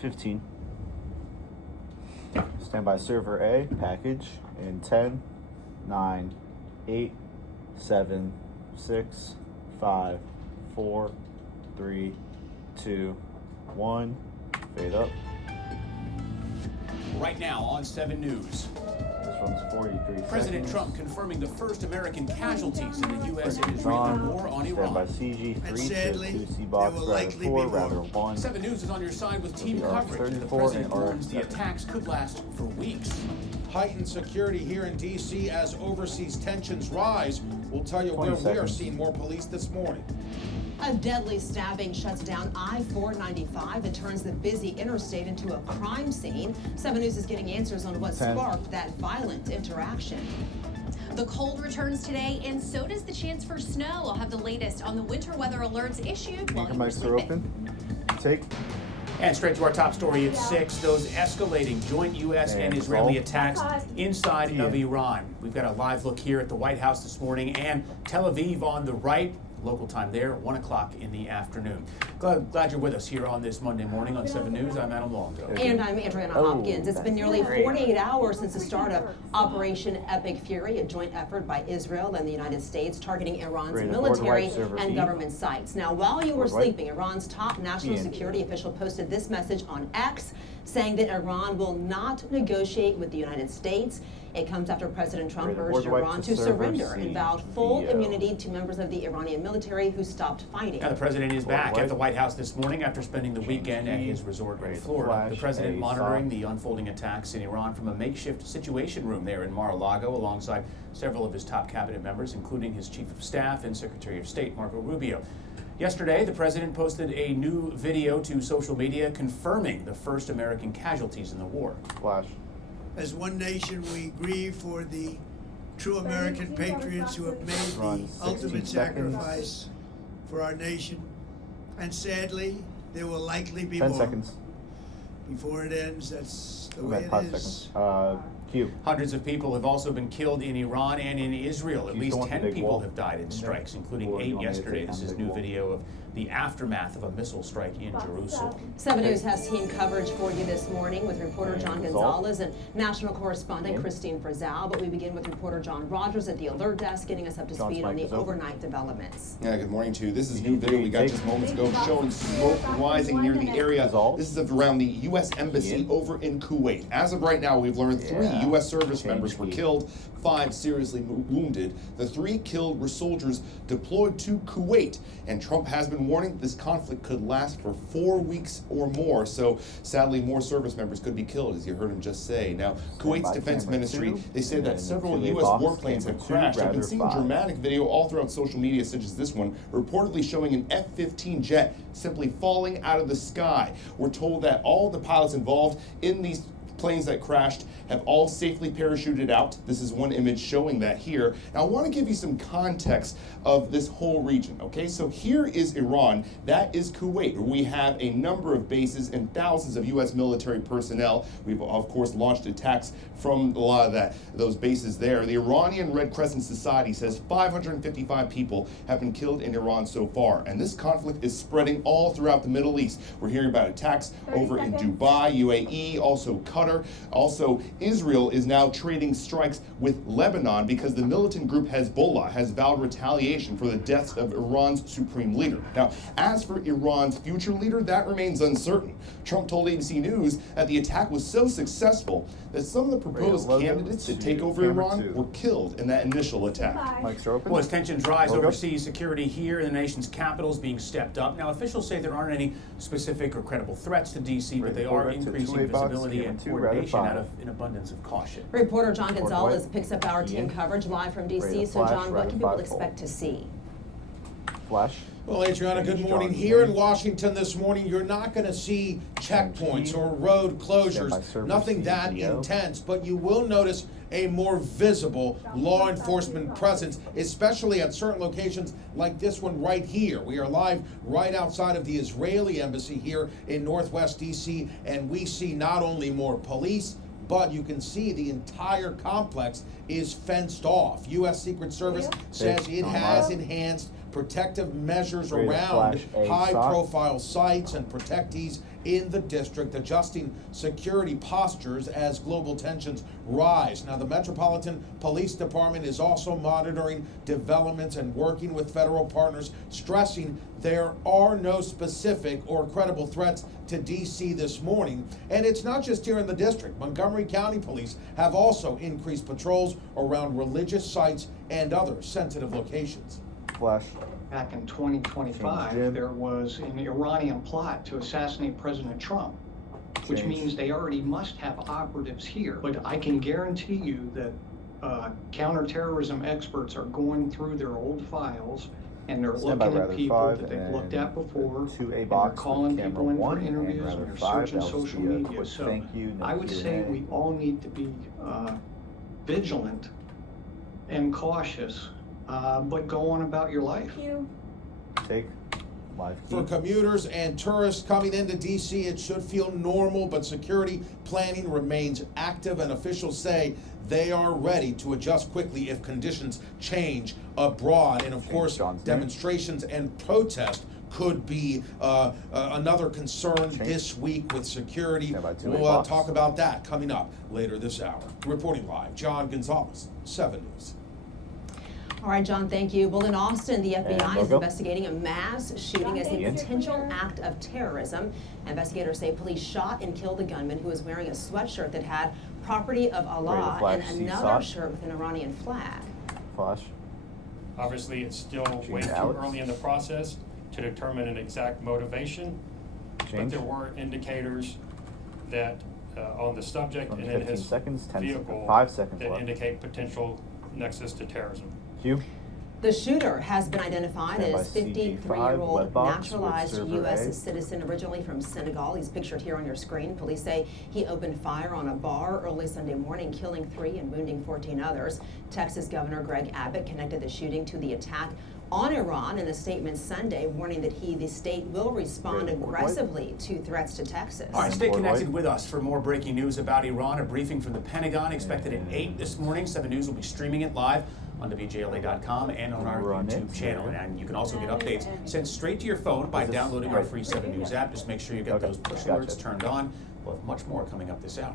15. Stand by server A, package in 10, 9, 8, 7, 6, 5, 4, 3, 2, 1. Fade up. Right now on 7 News. This one's 43 President seconds. Trump confirming the first American casualties in the U.S. and It's Israeli on. war on Stand by Iran. CG 3 And to sadly, 2 C there box, will router likely 4, be more. router 1. 7 News is on your side with team the coverage. The R34 president and warns the R7. attacks could last for weeks. Heightened security here in D.C. as overseas tensions rise. We'll tell you where 20 we are seconds. seeing more police this morning. A deadly stabbing shuts down I-495 and turns the busy interstate into a crime scene. 7 News is getting answers on what 10. sparked that violent interaction. The cold returns today, and so does the chance for snow. I'll have the latest on the winter weather alerts issued while Anchor you were mics are sleeping. open. Take. And straight to our top story at 6, those escalating joint U.S. and And Israeli roll. attacks inside of Yeah. Iran. We've got a live look here at the White House this morning and Tel Aviv on the right. Local time there, 1 o'clock in the afternoon. Glad you're with us here on this Monday morning on 7 News. I'm Adam Longo. And I'm Adriana Hopkins. It's been nearly 48 hours since the start of Operation Epic Fury, a joint effort by Israel and the United States targeting Iran's Great. military Board white, server and B. government sites. Now, while you were Board white. sleeping, Iran's top national Yeah. security official posted this message on X, saying that Iran will not negotiate with the United States. It comes after President Trump Great. urged Board white Iran to to server surrender C. and vowed full VO. immunity to members of the Iranian military who stopped fighting. Now, the president is Board back white. at the White House this morning after spending the Change weekend at key. his resort in Great. Florida. The Flash president A monitoring soft. the unfolding attacks in Iran from a makeshift situation room there in Mar-a-Lago alongside several of his top cabinet members, including his chief of staff and Secretary of State, Marco Rubio. Yesterday, the president posted a new video to social media confirming the first American casualties in the war. Flash. As one nation, we grieve for the true American patriots who have made Run the 60 ultimate seconds. sacrifice for our nation. And sadly, there will likely be 10 more. seconds. Before it ends, that's the We way got it 5 is. seconds. Q. Hundreds of people have also been killed in Iran and in Israel. At Keep least going, 10 big people wall. have died in strikes, including Or you 8 want me to yesterday. take This on is big new wall? video of the aftermath of a missile strike in Jerusalem. 7 News has team coverage for you this morning with reporter And John result. Gonzalez and national correspondent Game. Christine Frizzell. But we begin with reporter John Rogers at the alert desk, getting us up to John's speed on mic the is open. overnight developments. Yeah, good morning to you. This is new video we got just moments ago showing smoke rising near the area. Result. This is around the U.S. Embassy Ian. over in Kuwait. As of right now, we've learned 3 Yeah. U.S. service Change members were key. killed, 5 seriously wounded. The 3 killed were soldiers deployed to Kuwait. And Trump has been warning this conflict could last for 4 weeks or more. So sadly, more service members could be killed, as you heard him just say. Now, Kuwait's by defense camera ministry, 2, they say that and several two-way U.S. box, warplanes have camera 2, crashed. I've been router seeing 5. dramatic video all throughout social media, such as this one, reportedly showing an F-15 jet simply falling out of the sky. We're told that all the pilots involved in these planes that crashed have all safely parachuted out. This is one image showing that here. Now, I want to give you some context of this whole region, okay? So here is Iran, that is Kuwait, where we have a number of bases and thousands of U.S. military personnel. We've, of course, launched attacks from a lot of those bases there. The Iranian Red Crescent Society says 555 people have been killed in Iran so far, and this conflict is spreading all throughout the Middle East. We're hearing about attacks over in Dubai, UAE, also Qatar. Also, Israel is now trading strikes with Lebanon because the militant group Hezbollah has vowed retaliation for the deaths of Iran's supreme leader. Now, as for Iran's future leader, that remains uncertain. Trump told ABC News that the attack was so successful that some of the proposed logo candidates to to take over camera Iran 2. were killed in that initial attack. Mics are open. Well, as tensions rise Logo. overseas, security here in the nation's capital is being stepped up. Now, officials say there aren't any specific or credible threats to D.C., but Ready they to are forward to increasing two-way box, visibility camera and 2, router coordination 5. out of an abundance of caution. Reporter John Board Gonzalez white. picks up our team Ian. coverage live from D.C. Ready to So, flash, John, what router can people 5 expect to see? Flash. Well, Adriana, good Change morning. John's Here in name. Washington this morning, you're not going to see checkpoints key. or road Stand by closures, server nothing C, that VO. intense, but you will notice a more visible law enforcement presence, especially at certain locations like this one right here. We are live right outside of the Israeli embassy here in Northwest D.C., and we see not only more police, but you can see the entire complex is fenced off. U.S. Secret Service says it has enhanced protective measures Ready to around flash a high-profile sites and protectees in the district, adjusting security postures as global tensions rise. Now, the Metropolitan Police Department is also monitoring developments and working with federal partners, stressing there are no specific or credible threats to D.C. this morning. And it's not just here in the district. Montgomery County Police have also increased patrols around religious sites and other sensitive locations. Flash. Back in Change 2025, Jim. there was an Iranian plot to assassinate President Trump, which Change. means they already must have operatives here. But I can guarantee you that counterterrorism experts are going through their old files and they're Stand by looking rather at people 5 that they've and looked at before, to a and box they're with calling camera people in 1 for and interviews rather and they're 5. searching That will social be a media. quick So thank you, no I would say Q&A. we all need to be vigilant and cautious, but go on about your life. Take. Live key. For commuters and tourists coming into D.C., it should feel normal, but security planning remains active, and officials say they are ready to adjust quickly if conditions change abroad. And of course, John's name. demonstrations and protests could be another concern this week with security. Stand by to a We'll box. talk about that coming up later this hour. Reporting live, John Gonzalez, 7 News. All right, John, thank you. Well, in Austin, the FBI is logo. investigating a mass shooting as a Ian. potential act of terrorism. Investigators say police shot and killed a gunman who was wearing a sweatshirt that had "Property of Allah" flash and seesaw. another shirt with an Iranian flag. Flash. Obviously, it's still way Change too Alex. early in the process to determine an exact motivation, but Change. there were indicators that on the subject and in 15 his seconds, 10 vehicle 5 seconds that left. indicate potential nexus to terrorism. Q. The shooter has been identified Stand by as CG5 53-year-old web box with naturalized server U.S. A. citizen originally from Senegal. He's pictured here on your screen. Police say he opened fire on a bar early Sunday morning, killing 3 and wounding 14 others. Texas Governor Greg Abbott connected the shooting to the attack on Iran in a statement Sunday, warning that the state will respond Great. aggressively to threats to Texas. All right, stay Board connected White. with us for more breaking news about Iran. A briefing from the Pentagon expected at 8 this morning. 7 News will be streaming it live on WJLA.com and on our Run it. YouTube channel. And you can also get updates sent straight to your phone by Is this downloading our right? free 7 News app. Just make sure you get Okay, those push gotcha. alerts turned on. We'll have much more coming up this hour.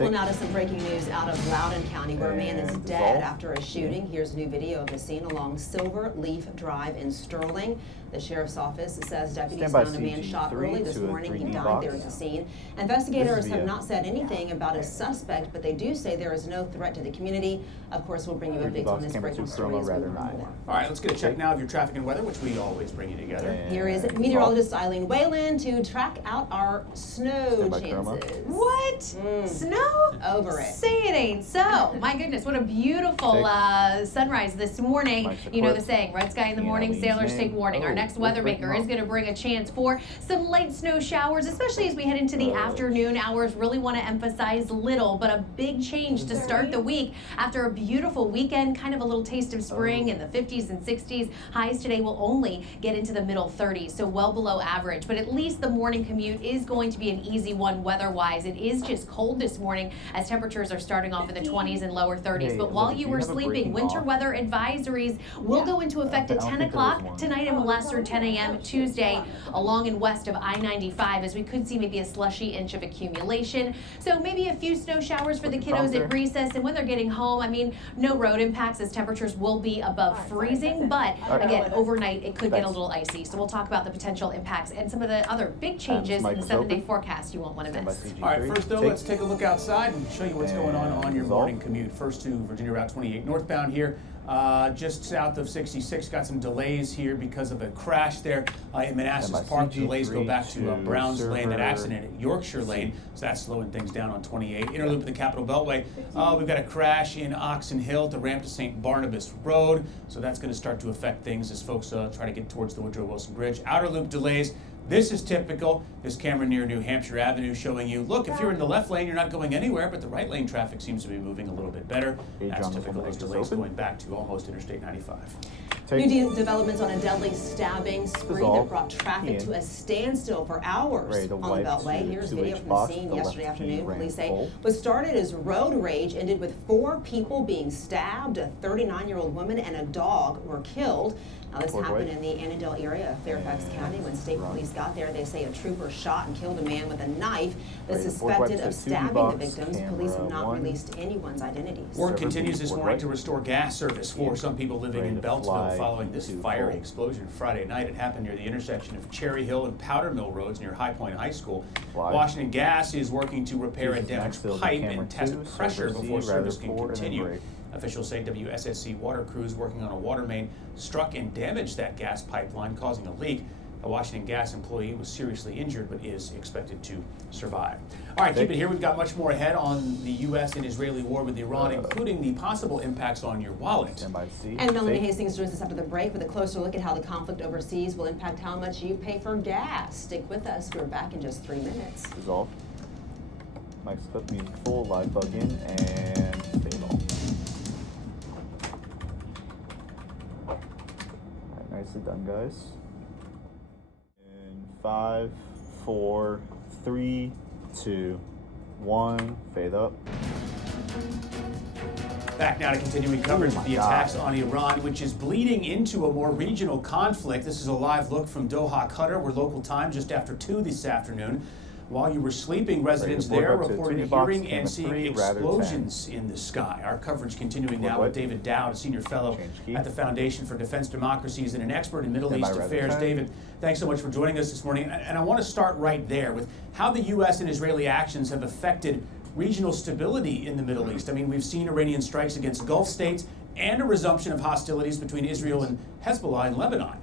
Well, now to some breaking news out of Loudoun County, where a man is And dead dissolve. after a shooting. Here's a new video of the scene along Silver Leaf Drive in Sterling. The sheriff's office says deputies Stand by found a man shot CG3 early this to a morning. He 3D died box. there at the scene. Investigators This is have via- not said anything about a suspect, but they do say there is no threat to the community. Of course, we'll bring you 3D updates box, on this camera breaking 2 story chroma, as we rather learn 9. more. All right, let's get a check now of your traffic and weather, which we always bring you together. Here is And meteorologist Eileen Whalen to track out our snow Stand by, Karma. chances. What? Snow? Over it. Say it ain't so. My goodness, what a beautiful sunrise this morning. Mike's a You know quirk. the saying, red sky in the Ian morning, Eileen's sailors name. take warning. Our Oh, next what's weather breaking maker is up? going to bring a chance for some light snow showers, especially as we head into the afternoon hours. Really want to emphasize little, but a big change to start the week after a beautiful weekend. Kind of a little taste of spring in the 50s and 60s. Highs today will only get into the middle 30s, so well below average. But at least the morning commute is going to be an easy one weather-wise. It is just cold this morning as temperatures are starting off in the 20s and lower 30s. Hey, But while Olivia, you do you were have a sleeping, breaking winter off? weather advisories will go into effect I at don't 10 think there was o'clock one. tonight in Molester, 10 a.m. Tuesday, along and west of I-95, as we could see maybe a slushy inch of accumulation. So maybe a few snow showers for the What's the kiddos prompter? at recess, and when they're getting home, I mean, no road impacts as temperatures will be above freezing, but again, overnight it could get a Thanks. little icy. So we'll talk about the potential impacts and some of the other big changes in mic the is 7-day open. forecast you won't want to Stand by miss. CG3. All right, first though, Take. let's take a look outside and show you what's going on your And morning dissolve. commute. First to Virginia Route 28 northbound here, just south of 66. Got some delays here because of a crash there in Manassas And by Park. Delays go CG3 back to to Browns Lane, that server accident at Yorkshire Lane. So that's slowing things down on 28. Interloop of the Capitol Beltway. We've got a crash in Oxon Hill at the ramp to St. Barnabas Road. So that's going to start to affect things as folks try to get towards the Woodrow Wilson Bridge. Outer loop delays. This is typical. This camera near New Hampshire Avenue showing you, look, if you're in the left lane, you're not going anywhere, but the right lane traffic seems to be moving a little bit better. Hey, That's John, this typical. one Those is delays open. going back to almost Interstate 95. Take. New developments on a deadly stabbing spree that Dissolve. brought traffic Ian. to a standstill for hours Ready to on the wipe Beltway. to Here's 2H video from the box. scene The yesterday left key afternoon. ran Police say full. what started as road rage ended with 4 people being stabbed. A 39-year-old woman and a dog were killed. Now, this Forward happened right. in the Annandale area of Fairfax And County. When state run. police got there, they say a trooper shot and killed a man with a knife that's Right, forward right suspected to of 2D stabbing the box, victims. Police have camera not one. released anyone's identities. Work Server continues this forward morning right. to restore gas service for Yeah. some people living Ready in to Beltsville fly following this to fiery full. explosion Friday night. It happened near the intersection of Cherry Hill and Powder Mill Roads near High Point High School. Fly. Washington Gas is working to repair a Jesus, damaged Maxfield, pipe camera and test 2, pressure server Z, before service router can 4, and then continue. brake. Officials say WSSC water crews working on a water main struck and damaged that gas pipeline, causing a leak. A Washington Gas employee was seriously injured but is expected to survive. All right, keep it here. We've got much more ahead on the U.S. and Israeli war with Iran, including the possible impacts on your wallet. Stand by C. And Melanie Take. Hastings joins us after the break with a closer look at how the conflict overseas will impact how much you pay for gas. Stick with us. We're back in just 3 minutes. Resolve. Mike's clip music full, live plug in, and fade all. Alright, nicely done, guys. In 5, 4, 3, 2, 1, fade up. Back now to continuing coverage Oh of my the God. attacks on Iran, which is bleeding into a more regional conflict. This is a live look from Doha, Qatar, where local time just after 2 this afternoon. While you were sleeping, residents Ready to there board up to reported 2D box, hearing camera and seeing 3, router 10. explosions in the sky. Our coverage continuing now Board with right. David Dowd, a senior fellow Change key. at the Foundation for Defense Democracies and an expert in Middle Stand by East router affairs. 10. David, thanks so much for joining us this morning. And I want to start right there with how the U.S. and Israeli actions have affected regional stability in the Middle East. I mean, we've seen Iranian strikes against Gulf states and a resumption of hostilities between Israel and Hezbollah in Lebanon.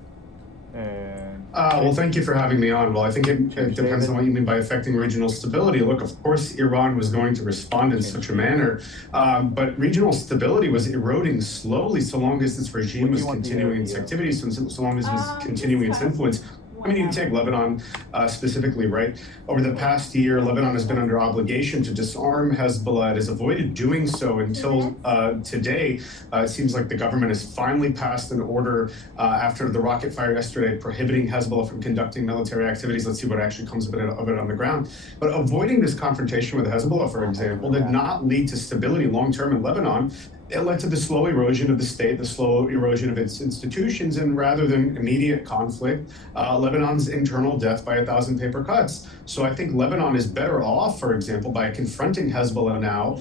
And Well, thank you for having me on. Well, I think it depends on what you mean by affecting regional stability. Look, of course, Iran was going to respond in such a manner, but regional stability was eroding slowly so long as this regime What do was you want the continuing its idea? activities, so long as it was continuing its influence. I mean, you can take Lebanon specifically, right? Over the past year, Lebanon has been under obligation to disarm Hezbollah. It has avoided doing so until today. It seems like the government has finally passed an order after the rocket fire yesterday prohibiting Hezbollah from conducting military activities. Let's see what actually comes of it on the ground. But avoiding this confrontation with Hezbollah, for example, did not lead to stability long-term in Lebanon. It led to the slow erosion of the state, the slow erosion of its institutions, and rather than immediate conflict, Lebanon's internal death by 1,000 paper cuts. So I think Lebanon is better off, for example, by confronting Hezbollah now,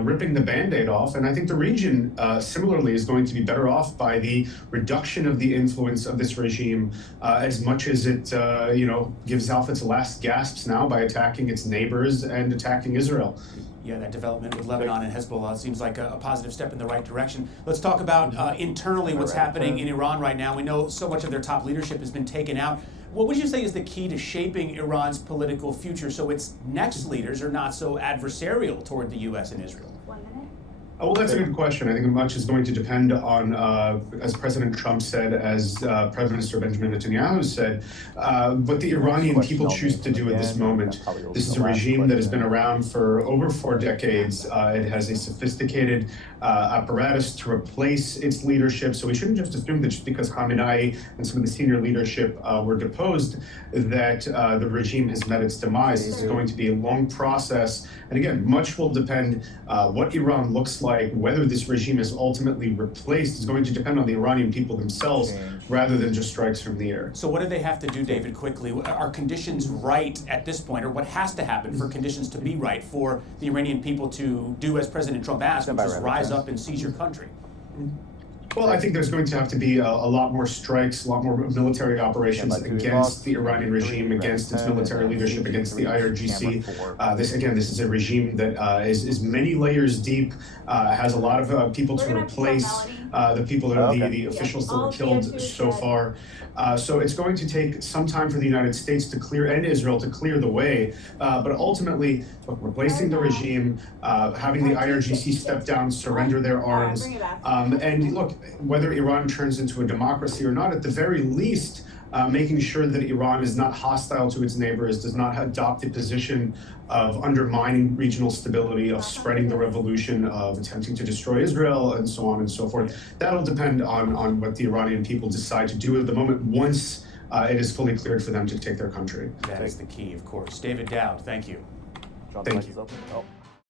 ripping the Band-Aid off. And I think the region similarly is going to be better off by the reduction of the influence of this regime as much as it, gives off its last gasps now by attacking its neighbors and attacking Israel. Yeah, that development with Lebanon and Hezbollah seems like a positive step in the right direction. Let's talk about internally what's happening in Iran right now. We know so much of their top leadership has been taken out. What would you say is the key to shaping Iran's political future so its next leaders are not so adversarial toward the U.S. and Israel? Well, that's a good question. I think much is going to depend on, as President Trump said, as Prime Minister Benjamin Netanyahu said, what the Iranian people choose to do at this moment. This is a regime that has been around for over 4 decades. It has a sophisticated apparatus to replace its leadership. So we shouldn't just assume that just because Khamenei and some of the senior leadership were deposed, that the regime has met its demise. This is going to be a long process. And again, much will depend what Iran looks like, whether this regime is ultimately replaced is going to depend on the Iranian people themselves rather than just strikes from the air. So what do they have to do, David, quickly? Are conditions right at this point, or what has to happen for conditions to be right for the Iranian people to do as President Trump asked, which is rise up and seize your country? Well, I think there's going to have to be a lot more strikes, a lot more military operations against the Iranian regime, against its military leadership, against the IRGC. This is a regime that is many layers deep, has a lot of people to replace the people that are the officials that were killed so far. So it's going to take some time for the United States to clear, and Israel to clear the way. But ultimately, replacing the regime, having the IRGC step down, surrender their arms, and look, whether Iran turns into a democracy or not, at the very least, making sure that Iran is not hostile to its neighbors, does not adopt a position of undermining regional stability, of spreading the revolution, of attempting to destroy Israel, and so on and so forth. That'll depend on what the Iranian people decide to do at the moment once it is fully cleared for them to take their country. That is the key, of course. David Dowd, thank you. Thank you. Oh.